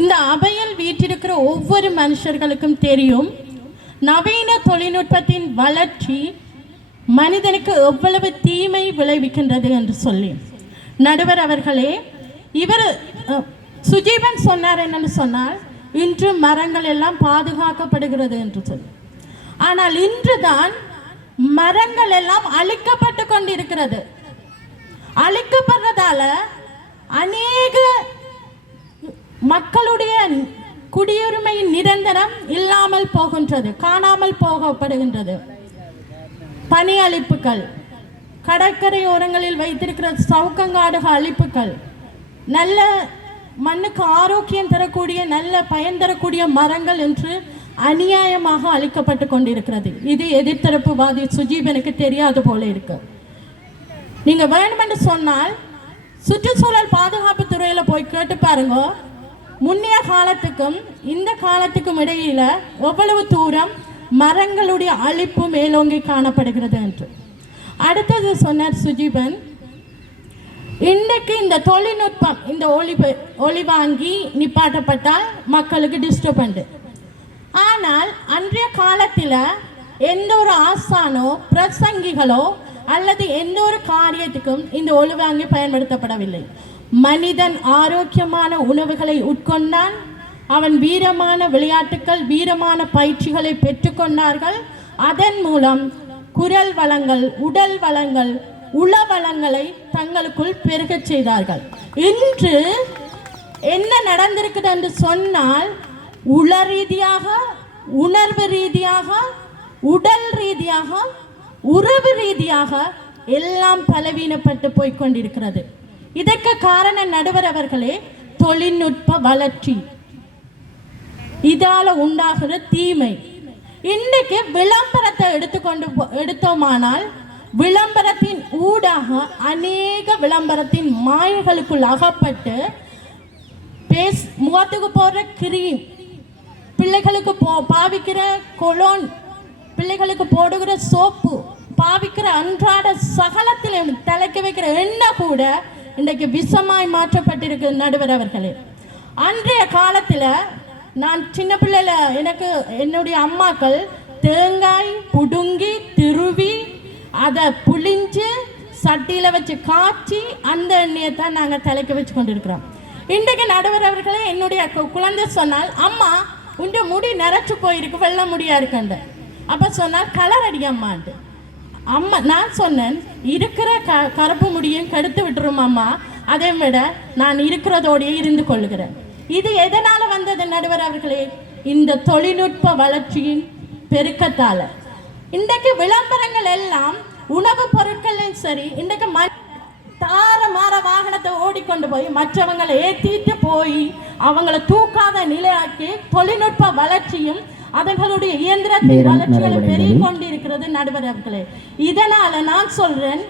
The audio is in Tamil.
இந்த அவையில் வீற்றிருக்கிற ஒவ்வொரு மனுஷர்களுக்கும் தெரியும் நவீன தொழில்நுட்பத்தின் வளர்ச்சி மனிதனுக்கு எவ்வளவு தீமை விளைவிக்கின்றது என்று சொல்லி. நடுவர் அவர்களே இவர் சுஜீவன் சொன்னார் என்னன்னு சொன்னால் இன்று மரங்கள் எல்லாம் பாதுகாக்கப்படுகிறது என்று சொல்லி. ஆனால் இன்றுதான் மரங்கள் எல்லாம் அழிக்கப்பட்டு கொண்டிருக்கிறது. அழிக்கப்படுறதால அநேக மக்களுடைய குடியுரிமை நிரந்தரம் இல்லாமல் போகின்றது காணாமல் போகப்படுகின்றது. பனி அழிப்புகள் கடற்கரை ஓரங்களில் வைத்திருக்கிற சவுக்கங்காடுக அழிப்புகள் நல்ல மண்ணுக்கு ஆரோக்கியம் தரக்கூடிய நல்ல பயன் தரக்கூடிய மரங்கள் என்று அநியாயமாக அழிக்கப்பட்டு கொண்டிருக்கிறது. இது எதிர்த்தரப்பு வாதி சுஜீவனுக்கு தெரியாது போல இருக்கு. நீங்க வேணுமென்று சொன்னால் சுற்றுச்சூழல் பாதுகாப்பு துறையில போய் கேட்டு பாருங்க. முன்னைய காலத்துக்கும் இந்த காலத்துக்கும் இடையில எவ்வளவு தூரம் மரங்களுடைய அழிப்பு மேலோங்கி காணப்படுகிறது என்று. அடுத்தது சொன்னார் சுஜீபன் இன்றைக்கு இந்த தொழில்நுட்பம் இந்த ஒளி ஒளி வாங்கி நிப்பாட்டப்பட்டால் மக்களுக்கு டிஸ்டர்பண்டு ஆனால் அன்றைய காலத்தில் எந்த ஒரு ஆசானோ பிரசங்கிகளோ அல்லது எந்த ஒரு காரியத்துக்கும் இந்த ஒளிவாங்கி பயன்படுத்தப்படவில்லை. மனிதன் ஆரோக்கியமான உணவுகளை உட்கொண்டான். அவன் வீரமான விளையாட்டுக்கள் வீரமான பயிற்சிகளை பெற்றுக்கொண்டார்கள். அதன் மூலம் குரல் வளங்கள் உடல் வளங்கள் உள வளங்களை தங்களுக்குள் பெருகச் செய்தார்கள். இன்று என்ன நடந்திருக்குது என்று சொன்னால் உள ரீதியாக உணர்வு ரீதியாக உடல் ரீதியாக உறவு ரீதியாக எல்லாம் பலவீனப்பட்டு போய் கொண்டிருக்கிறது. இதற்கு காரணம் நடுவர் அவர்களே தொழில்நுட்ப வளர்ச்சி. இதால உண்டாகிற தீமை. இன்னைக்கு விளம்பரத்தை எடுத்துக்கொண்டு எடுத்தோமானால் விளம்பரத்தின் ஊடாக அநேக விளம்பரத்தின் மாயைகளுக்குள் அகப்பட்டு பேஸ் முகத்துக்கு போடுற கிரீம் பிள்ளைகளுக்கு போ பாவிக்கிற கொலோன் பிள்ளைகளுக்கு போடுகிற சோப்பு பாவிக்கிற அன்றாட சகலத்தில் தலைக்க வைக்கிற எண்ணெய் கூட இன்றைக்கு விஷமாய் மாற்றப்பட்டிருக்கு நடுவர் அவர்களே. அன்றைய காலத்தில் நான் சின்ன பிள்ளையில எனக்கு என்னுடைய அம்மாக்கள் தேங்காய் புடுங்கி திருவி அதை புளிஞ்சு சட்டியில் வச்சு காய்ச்சி அந்த எண்ணெயை தான் நாங்கள் தலைக்க வச்சு கொண்டிருக்கிறோம். இன்றைக்கு நடுவர் அவர்களே என்னுடைய கு- குழந்தை சொன்னால் அம்மா உண்ட முடி நிறச்சு போயிருக்கு வெள்ள முடியா இருக்குண்டு அப்போ சொன்னால் கலர் அடி அம்மான்ட்டு அம்மா நான் சொன்னேன் இருக்கிற க கருப்பு முடியும் கெடுத்து விட்டுரும் அம்மா. அதை விட நான் இருக்கிறதோடயே இருந்து கொள்கிறேன் இது எதனால் வந்தது நடுவர் அவர்களே? இந்த தொழில்நுட்ப வளர்ச்சியின் பெருக்கத்தால். இன்றைக்கு விளம்பரங்கள் எல்லாம் உணவுப் பொருட்களையும் சரி இன்றைக்கு ம தார மாற வாகனத்தை ஓடிக்கொண்டு போய் மற்றவங்களை ஏத்திட்டு போய் அவங்கள தூக்காத நிலையாக்கி தொழில்நுட்ப வளர்ச்சியும் அவர்களுடைய இயந்திரத்தின் வளர்ச்சிகளும். பெருகிக் கொண்டிருக்கிறது நடுவர் அவர்களே இதனால நான் சொல்றேன்